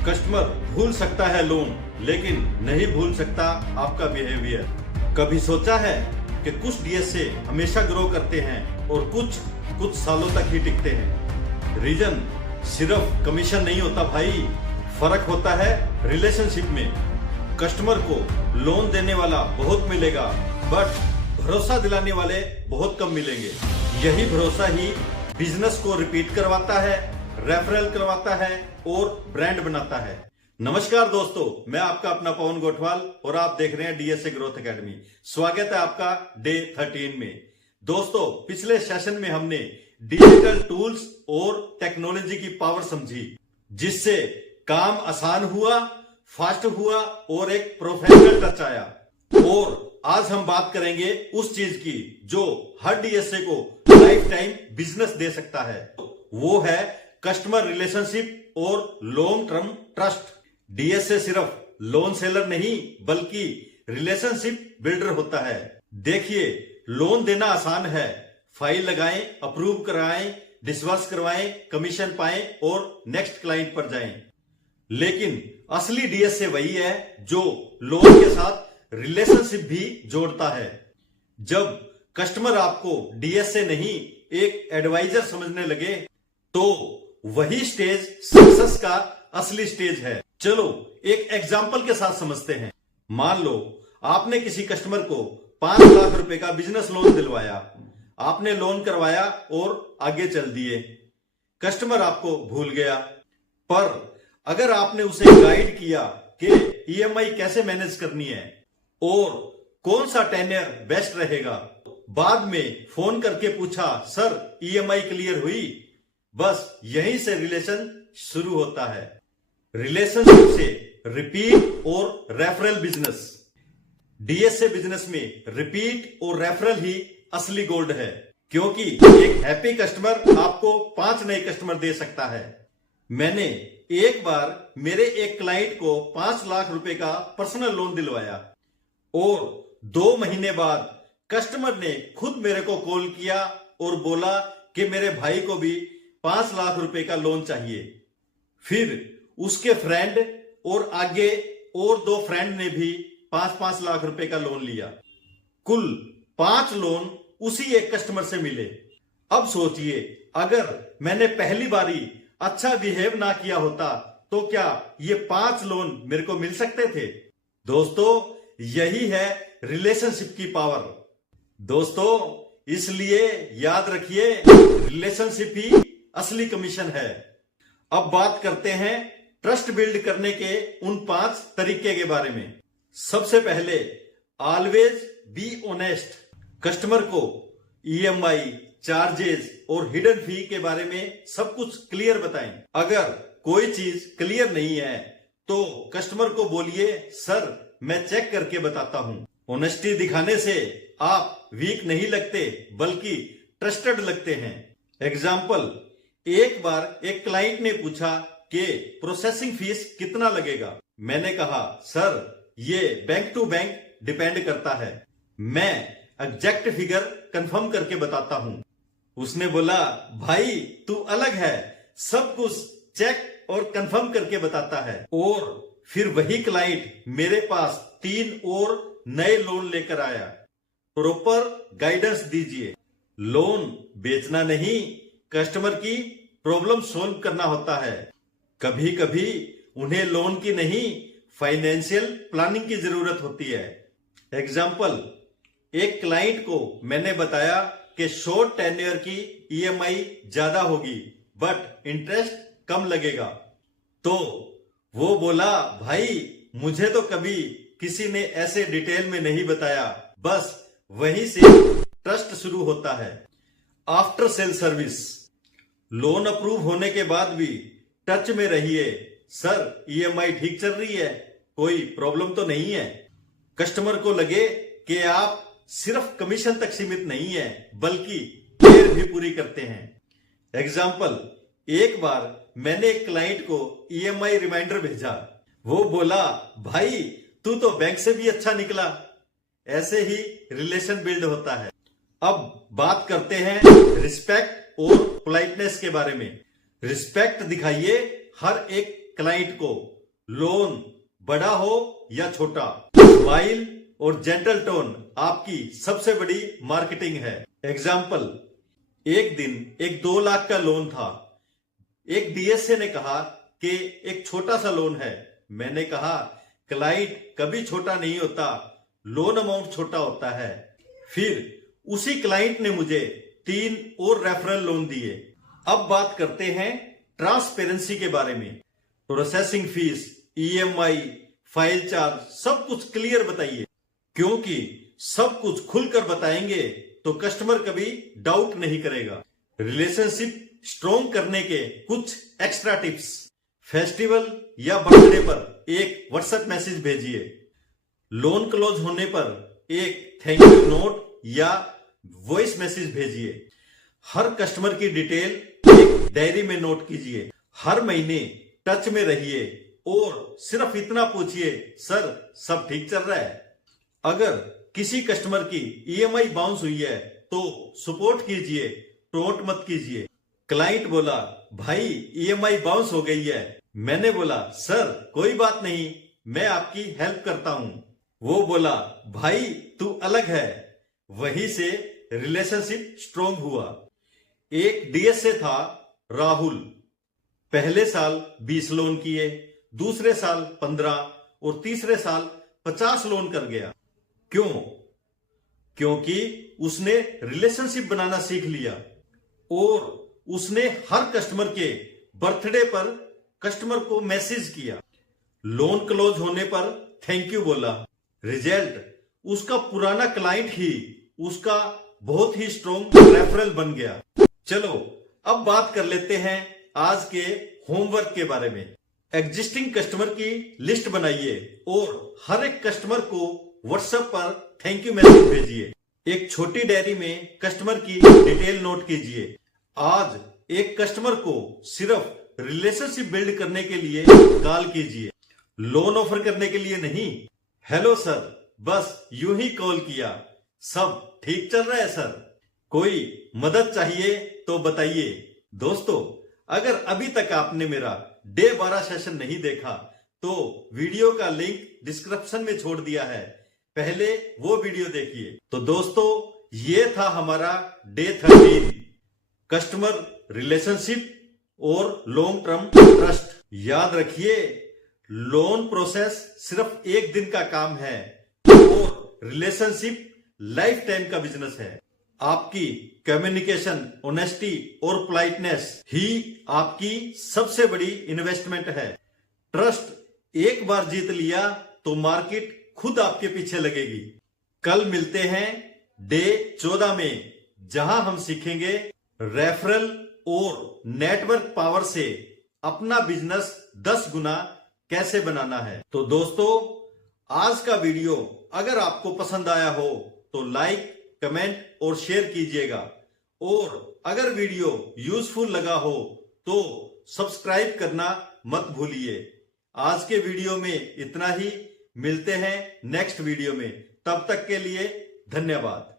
Customer भूल सकता है लोन, लेकिन नहीं भूल सकता आपका बिहेवियर। कभी सोचा है कि कुछ डीएसए हमेशा ग्रो करते हैं और कुछ सालों तक ही टिकते हैं? रीजन सिर्फ कमीशन नहीं होता भाई, फर्क होता है रिलेशनशिप में। कस्टमर को लोन देने वाला बहुत मिलेगा, बट भरोसा दिलाने वाले बहुत कम मिलेंगे। यही भरोसा ही बिजनेस को रिपीट करवाता है, रेफरल करवाता है और ब्रांड बनाता है। नमस्कार दोस्तों, मैं आपका अपना पवन गोठवाल और आप देख रहे हैं डीएसए ग्रोथ एकेडमी। स्वागत है आपका डे 13 में। दोस्तों, पिछले सेशन में हमने डिजिटल टूल्स और टेक्नोलॉजी की पावर समझी, जिससे काम आसान हुआ, फास्ट हुआ और एक प्रोफेशनल टच आया। और आज हम बात करेंगे उस चीज की जो हर डीएसए को लाइफ टाइम बिजनेस दे सकता है। वो है कस्टमर रिलेशनशिप और लॉन्ग टर्म ट्रस्ट। डीएसए सिर्फ लोन सेलर नहीं बल्कि रिलेशनशिप बिल्डर होता है। देखिए, लोन देना आसान है, फाइल लगाएं, अप्रूव कराएं, डिसबर्स करवाएं, कमीशन पाएं और नेक्स्ट क्लाइंट पर जाएं। लेकिन असली डीएसए वही है जो लोन के साथ रिलेशनशिप भी जोड़ता है। जब कस्टमर आपको डीएसए नहीं एक एडवाइजर समझने लगे, तो वही स्टेज सक्सेस का असली स्टेज है। चलो एक एग्जांपल के साथ समझते हैं। मान लो आपने किसी कस्टमर को 5 लाख रुपए का बिजनेस लोन दिलवाया। आपने लोन करवाया और आगे चल दिए। कस्टमर आपको भूल गया, पर अगर आपने उसे गाइड किया कि ईएमआई कैसे मैनेज करनी है और कौन सा टेन्योर बेस्ट रहेगा, बाद में फोन करके पूछा, सर ईएमआई क्लियर हुई? बस यहीं से रिलेशन शुरू होता है। रिलेशनशिप से रिपीट और रेफरल बिजनेस। डीएसए बिजनेस में रिपीट और रेफरल ही असली गोल्ड है, क्योंकि एक हैप्पी कस्टमर आपको 5 नए कस्टमर दे सकता है। मैंने एक बार मेरे एक क्लाइंट को 5 लाख रुपए का पर्सनल लोन दिलवाया और 2 महीने बाद कस्टमर ने खुद मेरे को कॉल किया और बोला कि मेरे भाई को भी 5 लाख रुपए का लोन चाहिए। फिर उसके फ्रेंड और आगे और 2 फ्रेंड ने भी 5-5 लाख रुपए का लोन लिया। कुल 5 लोन उसी एक कस्टमर से मिले। अब सोचिए, अगर मैंने पहली बारी अच्छा बिहेव ना किया होता तो क्या ये 5 लोन मेरे को मिल सकते थे? दोस्तों, यही है रिलेशनशिप की पावर। दोस्तों, इसलिए याद रखिए, रिलेशनशिप ही असली कमीशन है। अब बात करते हैं ट्रस्ट बिल्ड करने के उन 5 तरीके के बारे में। सबसे पहले, ऑलवेज बी ऑनेस्ट। कस्टमर को ईएमआई, चार्जेस और हिडन फी के बारे में सब कुछ क्लियर बताएं। अगर कोई चीज क्लियर नहीं है तो कस्टमर को बोलिए, सर मैं चेक करके बताता हूं। ऑनेस्टी दिखाने से आप वीक नहीं लगते बल्कि ट्रस्टेड लगते हैं। एग्जाम्पल, एक बार एक क्लाइंट ने पूछा कि प्रोसेसिंग फीस कितना लगेगा। मैंने कहा, सर ये बैंक टू बैंक डिपेंड करता है, मैं एग्जैक्ट फिगर कंफर्म करके बताता हूं। उसने बोला, भाई तू अलग है, सब कुछ चेक और कंफर्म करके बताता है। और फिर वही क्लाइंट मेरे पास 3 और नए लोन लेकर आया। प्रॉपर गाइडेंस दीजिए। लोन बेचना नहीं, कस्टमर की प्रॉब्लम सॉल्व करना होता है। कभी कभी उन्हें लोन की नहीं, फाइनेंशियल प्लानिंग की जरूरत होती है। एग्जाम्पल, एक क्लाइंट को मैंने बताया कि शॉर्ट टेन्योर की ईएमआई ज्यादा होगी बट इंटरेस्ट कम लगेगा। तो वो बोला, भाई मुझे तो कभी किसी ने ऐसे डिटेल में नहीं बताया। बस वहीं से ट्रस्ट शुरू होता है। After sale service. Loan approve होने के बाद भी टच में रहिए। सर ईएमआई ठीक चल रही है, कोई प्रॉब्लम तो नहीं है। कस्टमर को लगे कि आप सिर्फ कमीशन तक सीमित नहीं है बल्कि केयर भी पूरी करते हैं। एग्जाम्पल, एक बार मैंने एक क्लाइंट को ईएमआई रिमाइंडर भेजा। वो बोला, भाई तू तो बैंक से भी अच्छा निकला। ऐसे ही रिलेशन बिल्ड होता है। अब बात करते हैं रिस्पेक्ट और पोलाइटनेस के बारे में। रिस्पेक्ट दिखाइए हर एक क्लाइंट को, लोन बड़ा हो या छोटा। स्माइल और जेंटल टोन आपकी सबसे बड़ी मार्केटिंग है। एग्जाम्पल, एक दिन एक 2 लाख का लोन था। एक डीएसए ने कहा कि एक छोटा सा लोन है। मैंने कहा क्लाइंट कभी छोटा नहीं होता, लोन अमाउंट छोटा होता है। फिर उसी क्लाइंट ने मुझे 3 और रेफरल लोन दिए। अब बात करते हैं ट्रांसपेरेंसी के बारे में। Processing fees, EMI, file charge सब कुछ क्लियर बताइए, क्योंकि सब कुछ खुलकर बताएंगे तो कस्टमर कभी डाउट नहीं करेगा। रिलेशनशिप स्ट्रॉन्ग करने के कुछ एक्स्ट्रा टिप्स। फेस्टिवल या बर्थडे पर एक व्हाट्सएप मैसेज भेजिए। लोन क्लोज होने पर एक थैंक यू नोट या वॉइस मैसेज भेजिए। हर कस्टमर की डिटेल एक डायरी में नोट कीजिए। हर महीने टच में रहिए और सिर्फ इतना पूछिए, सर सब ठीक चल रहा है। अगर किसी कस्टमर की ईएमआई बाउंस हुई है तो सपोर्ट कीजिए, टोंट मत कीजिए। क्लाइंट बोला, भाई ईएमआई बाउंस हो गई है। मैंने बोला, सर कोई बात नहीं, मैं आपकी हेल्प करता हूं। वो बोला, भाई तू अलग है। वहीं से रिलेशनशिप स्ट्रॉन्ग हुआ। एक डीएसए था राहुल। पहले साल 20 लोन किए, दूसरे साल 15 और तीसरे साल 50 लोन कर गया। क्यों? क्योंकि उसने रिलेशनशिप बनाना सीख लिया और उसने हर कस्टमर के बर्थडे पर कस्टमर को मैसेज किया। लोन क्लोज होने पर थैंक यू बोला। रिजल्ट, उसका पुराना क्लाइंट ही उसका बहुत ही स्ट्रॉन्ग रेफरल बन गया। चलो अब बात कर लेते हैं आज के होमवर्क के बारे में। एग्जिस्टिंग कस्टमर की लिस्ट बनाइए और हर एक कस्टमर को व्हाट्सएप पर थैंक यू मैसेज भेजिए। एक छोटी डायरी में कस्टमर की डिटेल नोट कीजिए। आज एक कस्टमर को सिर्फ रिलेशनशिप बिल्ड करने के लिए कॉल कीजिए, लोन ऑफर करने के लिए नहीं। हेलो सर, बस यूं ही कॉल किया, सब ठीक चल रहा है सर, कोई मदद चाहिए तो बताइए। दोस्तों, अगर अभी तक आपने मेरा डे 12 सेशन नहीं देखा तो वीडियो का लिंक डिस्क्रिप्शन में छोड़ दिया है, पहले वो वीडियो देखिए। तो दोस्तों, ये था हमारा डे 13, कस्टमर रिलेशनशिप और लॉन्ग टर्म ट्रस्ट। याद रखिए, लोन प्रोसेस सिर्फ एक दिन का काम है और रिलेशनशिप लाइफ टाइम का बिजनेस है। आपकी कम्युनिकेशन, ऑनेस्टी और पोलाइटनेस ही आपकी सबसे बड़ी इन्वेस्टमेंट है। ट्रस्ट एक बार जीत लिया तो मार्केट खुद आपके पीछे लगेगी। कल मिलते हैं डे 14 में, जहां हम सीखेंगे रेफरल और नेटवर्क पावर से अपना बिजनेस 10 गुना कैसे बनाना है। तो दोस्तों, आज का वीडियो अगर आपको पसंद आया हो तो लाइक, कमेंट और शेयर कीजिएगा, और अगर वीडियो यूजफुल लगा हो तो सब्सक्राइब करना मत भूलिए। आज के वीडियो में इतना ही, मिलते हैं नेक्स्ट वीडियो में। तब तक के लिए धन्यवाद।